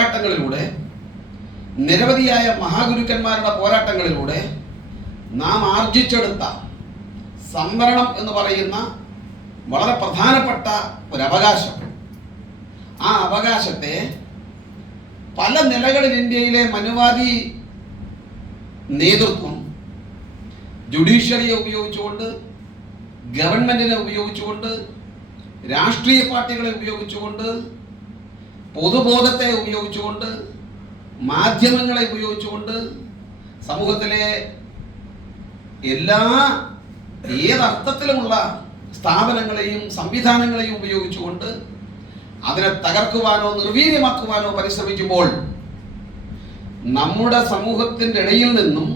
പോരാട്ടങ്ങളിലൂടെ, നിരവധിയായ മഹാഗുരുക്കന്മാരുടെ പോരാട്ടങ്ങളിലൂടെ നാം ആർജിച്ചെടുത്ത സംവരണം എന്ന് പറയുന്ന വളരെ പ്രധാനപ്പെട്ട ഒരു അവകാശം, ആ അവകാശത്തെ പല നിലകളിൽ ഇന്ത്യയിലെ മനുവാദി നേതൃത്വം ജുഡീഷ്യറിയെ ഉപയോഗിച്ചുകൊണ്ട്, ഗവൺമെന്റിനെ ഉപയോഗിച്ചുകൊണ്ട്, രാഷ്ട്രീയ പാർട്ടികളെ ഉപയോഗിച്ചുകൊണ്ട്, പൊതുബോധത്തെ ഉപയോഗിച്ചുകൊണ്ട്, മാധ്യമങ്ങളെ ഉപയോഗിച്ചുകൊണ്ട്, സമൂഹത്തിലെ ഏതർത്ഥത്തിലുമുള്ള സ്ഥാപനങ്ങളെയും സംവിധാനങ്ങളെയും ഉപയോഗിച്ചുകൊണ്ട് അതിനെ തകർക്കുവാനോ നിർവീര്യമാക്കുവാനോ പരിശ്രമിക്കുമ്പോൾ നമ്മുടെ സമൂഹത്തിൻ്റെ ഇടയിൽ നിന്നും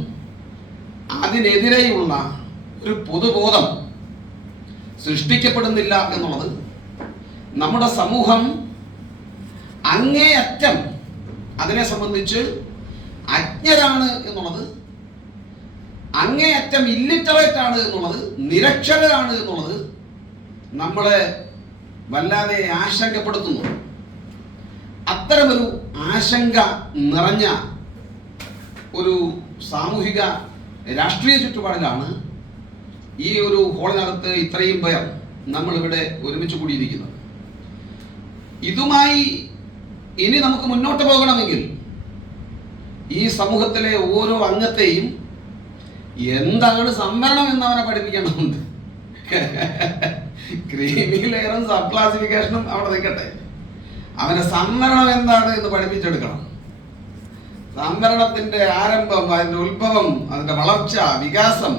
അതിനെതിരെയുള്ള ഒരു പൊതുബോധം സൃഷ്ടിക്കപ്പെടുന്നില്ല എന്നുള്ളത്, നമ്മുടെ സമൂഹം അങ്ങേയറ്റം അതിനെ സംബന്ധിച്ച് അജ്ഞരാണ് എന്നുള്ളത്, അങ്ങേയറ്റം ഇല്ലിറ്ററേറ്റ് ആണ് എന്നുള്ളത്, നിരക്ഷരരാണ് എന്നുള്ളത് നമ്മളെ വല്ലാതെ ആശങ്കപ്പെടുത്തുന്നു. അത്തരമൊരു ആശങ്ക നിറഞ്ഞ ഒരു സാമൂഹിക രാഷ്ട്രീയ ചുറ്റുപാടിലാണ് ഈ ഒരു ഹോളിനകത്ത് ഇത്രയും പേർ നമ്മളിവിടെ ഒരുമിച്ച് കൂടിയിരിക്കുന്നത്. ഇതുമായി ഇനി നമുക്ക് മുന്നോട്ട് പോകണമെങ്കിൽ ഈ സമൂഹത്തിലെ ഓരോ അംഗത്തെയും എന്താണ് സംവരണം എന്നവനെ പഠിപ്പിക്കേണ്ടതുണ്ട്. ക്രീമി ലെയറും സബ് ക്ലാസിഫിക്കേഷനും അവിടെ നിൽക്കട്ടെ, അവനെ സംവരണം എന്താണ് എന്ന് പഠിപ്പിച്ചെടുക്കണം. സംവരണത്തിന്റെ ആരംഭം, അതിന്റെ ഉത്ഭവം, അതിന്റെ വളർച്ച, വികാസം,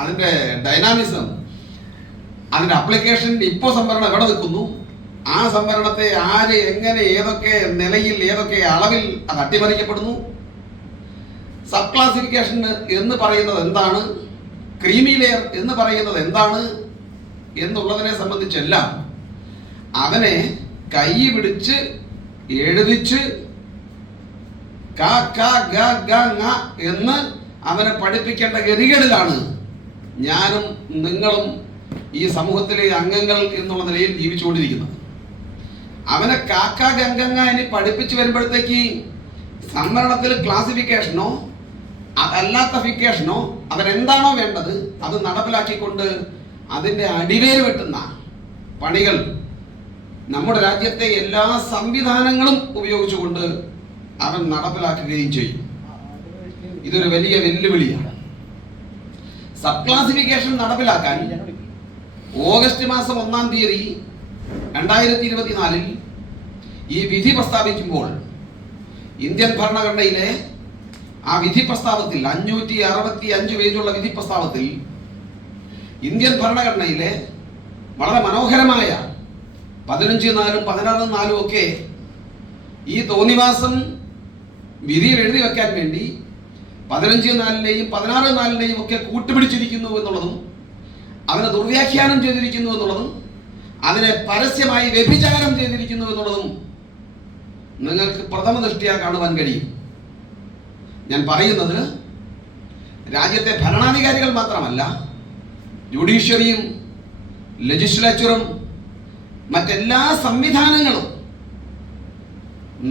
അതിന്റെ ഡൈനാമിസം, അതിന്റെ അപ്ലിക്കേഷൻ, ഇപ്പോൾ സംവരണം എവിടെ നിൽക്കുന്നു, ആ സംവരണത്തെ ആര്, എങ്ങനെ, ഏതൊക്കെ നിലയിൽ, ഏതൊക്കെ അളവിൽ അത് അട്ടിമറിക്കപ്പെടുന്നു, സബ് ക്ലാസിഫിക്കേഷൻ എന്ന് പറയുന്നത് എന്താണ്, ക്രീമി ലെയർ എന്ന് പറയുന്നത് എന്താണ് എന്നുള്ളതിനെ സംബന്ധിച്ചെല്ലാം അവനെ കൈ പിടിച്ച് എഴുതിച്ച് എന്ന് അവനെ പഠിപ്പിക്കേണ്ട ഗതികളിലാണ് ഞാനും നിങ്ങളും ഈ സമൂഹത്തിലെ അംഗങ്ങൾ എന്നുള്ള നിലയിൽ ജീവിച്ചുകൊണ്ടിരിക്കുന്നത്. അവനെ ഗംഗ ഇനി പഠിപ്പിച്ചു വരുമ്പോഴത്തേക്ക് സംവരണത്തിൽ ക്ലാസിഫിക്കേഷനോ അതല്ലാത്ത ഫിക്കേഷനോ അവരെന്താണോ വേണ്ടത് അത് നടപ്പിലാക്കിക്കൊണ്ട് അതിൻ്റെ അടിവേര് വെട്ടുന്ന പണികൾ നമ്മുടെ രാജ്യത്തെ എല്ലാ സംവിധാനങ്ങളും ഉപയോഗിച്ചുകൊണ്ട് അവൻ നടപ്പിലാക്കുകയും ചെയ്യും. ഇതൊരു വലിയ വെല്ലുവിളിയാണ്. സബ് ക്ലാസിഫിക്കേഷൻ നടപ്പിലാക്കാൻ ഓഗസ്റ്റ് മാസം 1-ാം തീയതി 2024 ഈ വിധി പ്രസ്താവിക്കുമ്പോൾ ഇന്ത്യൻ ഭരണഘടനയിലെ ആ വിധി പ്രസ്താവത്തിൽ 565 പേജുള്ള വിധി പ്രസ്താവത്തിൽ ഇന്ത്യൻ ഭരണഘടനയിലെ വളരെ മനോഹരമായ 15-4 16-4 ഒക്കെ ഈ തോന്നിവാസം വിധിയിൽ എഴുതി വെക്കാൻ വേണ്ടി 15-4 16-4 ഒക്കെ കൂട്ടുപിടിച്ചിരിക്കുന്നു എന്നുള്ളതും അതിനെ ദുർവ്യാഖ്യാനം ചെയ്തിരിക്കുന്നു എന്നുള്ളതും അതിനെ പരസ്യമായി വ്യഭിചാരം ചെയ്തിരിക്കുന്നു എന്നുള്ളതും നിങ്ങൾക്ക് പ്രഥമ ദൃഷ്ട്യാ കാണുവാൻ കഴിയും. ഞാൻ പറയുന്നത് രാജ്യത്തെ ഭരണാധികാരികൾ മാത്രമല്ല, ജുഡീഷ്യറിയും ലെജിസ്ലേച്ചറും മറ്റെല്ലാ സംവിധാനങ്ങളും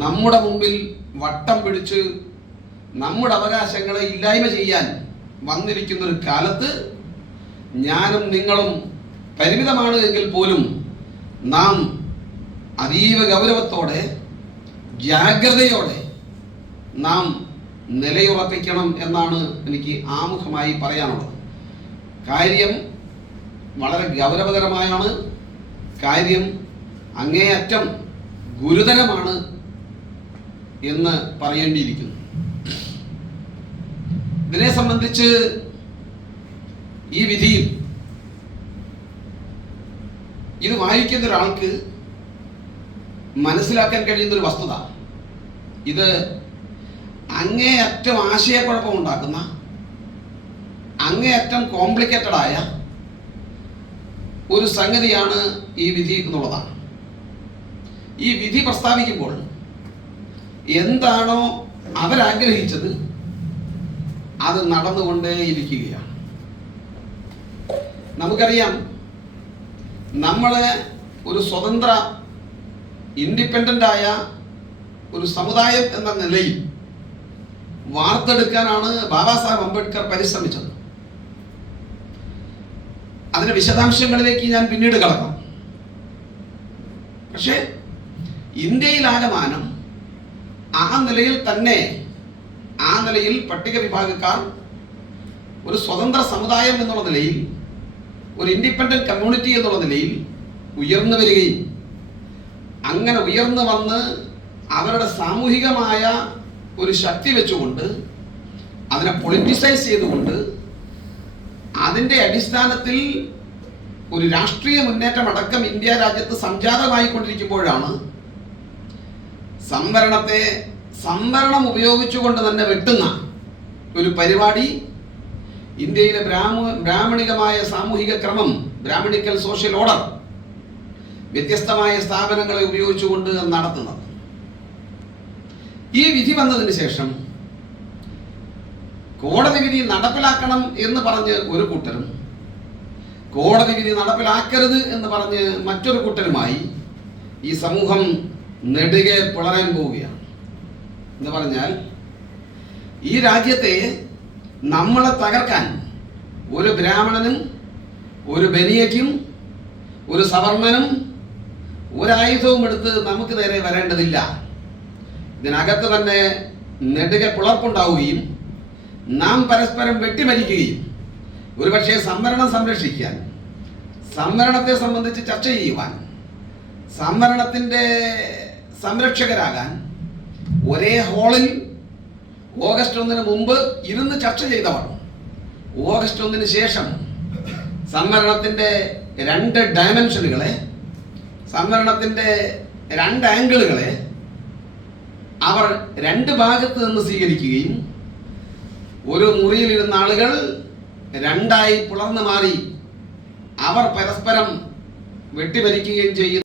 നമ്മുടെ മുമ്പിൽ വട്ടം പിടിച്ച് നമ്മുടെ അവകാശങ്ങളെ ഇല്ലായ്മ ചെയ്യാൻ വന്നിരിക്കുന്ന ഒരു കാലത്ത് ഞാനും നിങ്ങളും പരിമിതമാണ് എങ്കിൽ പോലും നാം അതീവ ഗൗരവത്തോടെ ജാഗ്രതയോടെ നാം നിലയുറപ്പിക്കണം എന്നാണ് എനിക്ക് ആമുഖമായി പറയാനുള്ളത്. കാര്യം വളരെ ഗൗരവതരമായാണ്, കാര്യം അങ്ങേയറ്റം ഗുരുതരമാണ് എന്ന് പറയേണ്ടിയിരിക്കുന്നു. ഇതിനെ സംബന്ധിച്ച് ഈ വിധിയിൽ ഇത് വായിക്കുന്ന ഒരാൾക്ക് മനസ്സിലാക്കാൻ കഴിയുന്നൊരു വസ്തുത, ഇത് അങ്ങേയറ്റം ആശയക്കുഴപ്പം ഉണ്ടാക്കുന്ന, അങ്ങേയറ്റം കോംപ്ലിക്കേറ്റഡ് ആയ ഒരു സംഗതിയാണ് ഈ വിധി എന്നുള്ളതാണ്. ഈ വിധി പ്രസ്താവിക്കുമ്പോൾ എന്താണോ അവരാഗ്രഹിച്ചത് അത് നടന്നുകൊണ്ടേയിരിക്കുകയാണ്. നമുക്കറിയാം, നമ്മളെ ഒരു സ്വതന്ത്ര ഇൻഡിപെൻഡൻ്റ് ആയ ഒരു സമുദായം എന്ന നിലയിൽ വാർത്തെടുക്കാനാണ് ബാബാ സാഹേബ് അംബേദ്കർ പരിശ്രമിച്ചത്. അതിന്റെ വിശദാംശങ്ങളിലേക്ക് ഞാൻ പിന്നീട് കടക്കാം. പക്ഷേ ഇന്ത്യയിലാകമാനം ആ നിലയിൽ തന്നെ, ആ നിലയിൽ പട്ടിക വിഭാഗക്കാർ ഒരു സ്വതന്ത്ര സമുദായം എന്നുള്ള നിലയിൽ, ഒരു ഇൻഡിപെൻഡന്റ് കമ്മ്യൂണിറ്റി എന്നുള്ള നിലയിൽ ഉയർന്നു വരികയും അങ്ങനെ ഉയർന്നു വന്ന് അവരുടെ സാമൂഹികമായ ഒരു ശക്തി വെച്ചുകൊണ്ട് അതിനെ പൊളിറ്റിസൈസ് ചെയ്തുകൊണ്ട് അതിൻ്റെ അടിസ്ഥാനത്തിൽ ഒരു രാഷ്ട്രീയ മുന്നേറ്റം അടക്കം ഇന്ത്യ രാജ്യത്ത് സംജാതമായിക്കൊണ്ടിരിക്കുമ്പോഴാണ് സംവരണം ഉപയോഗിച്ചുകൊണ്ട് തന്നെ വെട്ടുന്ന ഒരു പരിപാടി ഇന്ത്യയിലെ ബ്രാഹ്മണികമായ സാമൂഹിക ക്രമം, ബ്രാഹ്മണിക്കൽ സോഷ്യൽ ഓർഡർ വ്യത്യസ്തമായ സ്ഥാപനങ്ങളെ ഉപയോഗിച്ചുകൊണ്ട് നടത്തുന്നത്. ഈ വിധി വന്നതിന് ശേഷം കോടതി വിധി നടപ്പിലാക്കണം എന്ന് പറഞ്ഞ് ഒരു കൂട്ടരും, കോടതി വിധി നടപ്പിലാക്കരുത് എന്ന് പറഞ്ഞ് മറ്റൊരു കൂട്ടരുമായി ഈ സമൂഹം നെടുകെ പിളരാൻ പോവുകയാണ്. എന്ന് പറഞ്ഞാൽ ഈ രാജ്യത്തെ നമ്മളെ തകർക്കാൻ ഒരു ബ്രാഹ്മണനും ഒരു ബനിയയ്ക്കും ഒരു സവർണനും ഒരായുധവും എടുത്ത് നമുക്ക് നേരെ വരേണ്ടതില്ല. ഇതിനകത്ത് തന്നെ നെടുകെ പിളർപ്പുണ്ടാവുകയും നാം പരസ്പരം വെട്ടിമരിക്കുകയും ഒരുപക്ഷെ സംവരണം സംരക്ഷിക്കാൻ, സംവരണത്തെ സംബന്ധിച്ച് ചർച്ച ചെയ്യുവാൻ, സംവരണത്തിൻ്റെ സംരക്ഷകരാകാൻ ഒരേ ഹാളിൽ ഓഗസ്റ്റ് 1 മുമ്പ് ഇരുന്ന് ചർച്ച ചെയ്തവർ ഓഗസ്റ്റ് 1 ശേഷം സംവരണത്തിൻ്റെ 2 ഡയമെൻഷനുകളെ, സംവരണത്തിൻ്റെ 2 ആംഗിളുകളെ അവർ 2 ഭാഗത്ത് നിന്ന് സ്വീകരിക്കുകയും ഒരു മുറിയിലിരുന്ന ആളുകൾ 2ആയി പിളർന്നു മാറി അവർ പരസ്പരം വെട്ടിമരിക്കുകയും ചെയ്യുന്നു.